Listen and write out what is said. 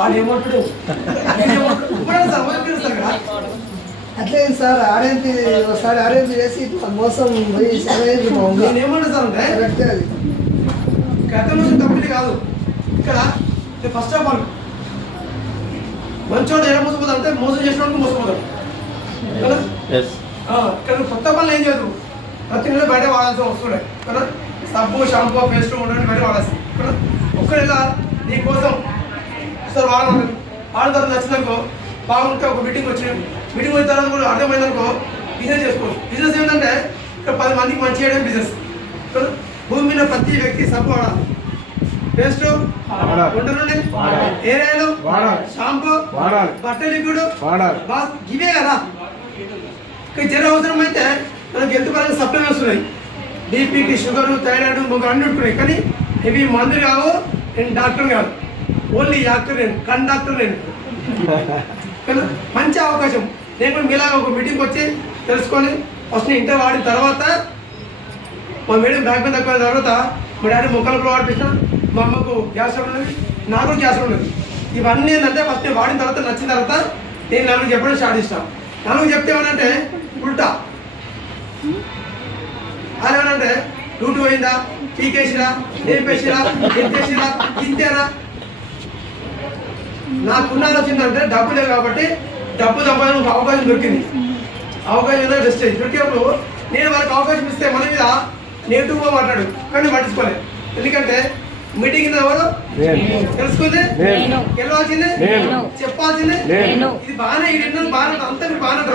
వాడు ఏమంటాడు సార్ ఆడేంటి ఒకసారి ఆడేంటి చేసి ఇట్లా మోసం పోయి సరైనది బాగుంది నేను ఏమంటా సార్ అంటే కరెక్టే అది. గతం నుంచి తప్పిది కాదు. ఇక్కడ ఫస్ట్ ఆఫ్ ఆల్ మంచోడు ఎలా మోసపోతాడు అంటే మోసం చేసిన వాడికి మోసపోతాడు. కదా? ఎస్ ఆ, ఇక్కడ కొత్త పనులు ఏం చేయదు ప్రతి నెల బయట వాడాల్సిన వస్తుండే కదా? సబ్బు షాంపూ పేస్ట్ ఉండడం బయట వాడాల్సి కదా? ఒక్క నెల నీ కోసం సార్ వాడమంటారు వాడిన తర్వాత నచ్చిందనుకో బాగుంటే ఒక మీటింగ్ వచ్చి మీటింగ్ వచ్చిన తర్వాత కూడా అర్థమైందనుకో బిజినెస్ చేసుకోవచ్చు. బిజినెస్ ఏంటంటే ఇక్కడ పది మందికి మంచి చేయడం బిజినెస్ భూమి మీద ప్రతి వ్యక్తి సబ్బు వాడాలి. పేస్ట్ నుండి వాడాలి. ఏరియాలు. షాంపూ వాడాలి. బట్ట లిక్విడ్ వాడాలి. బాస్ ఇవే కదా. ఇక జర అవసరం అయితే మనకి హెల్త్ పరంగా సప్లిమెంట్స్ ఉన్నాయి బీపీకి షుగర్ థైరాయిడ్ మొదలు అన్ని ఉంటున్నాయి. కానీ ఇవి మందులు కావు నేను డాక్టర్ కాదు. ఓన్లీ యాక్టర్ నేను కండక్టర్ నేను. కానీ మంచి అవకాశం. నేను కూడా మీలాగా ఒక మీటింగ్ వచ్చి తెలుసుకొని ఫస్ట్ ఇంటర్ వాడిన తర్వాత మా మేడం బ్యాక్ మీద తక్కువ తర్వాత మా డాడీ మొక్కలు కూడా మా అమ్మకు గ్యాస్ ఉన్నది నాకు గ్యాస్ ఉన్నది. ఇవన్నీ ఏంటంటే ఫస్ట్ నేను వాడిన తర్వాత నచ్చిన తర్వాత నేను నలుగురు చెప్పడం స్టార్ట్ చేస్తాను నలుగురు చెప్తే ఏమనంటే ఉల్టా. అది ఏమనంటే డ్యూటీ పోయిందా? పీకేసిరా? ఏం పేసిరా ఏం చేసిరా? ఇంతేనా? నాకున్న ఆలోచన అంటే డబ్బు లేదు కాబట్టి డబ్బు ఒక అవకాశం దొరికింది అవకాశం ఏదో బెస్ట్ దొరికినప్పుడు నేను వాళ్ళకి అవకాశం ఇస్తే మన మీద నెగిటివ్గా మాట్లాడు కానీ పట్టించుకోలేదు ఎందుకంటే మీటింగ్ ఎవరు. తెలుసుకుంది. గెలవాల్సిందే. చెప్పాల్సిందే. ఇది బాగానే రెండు బాగానే అంతా మీరు బాగానే ఉంటారు.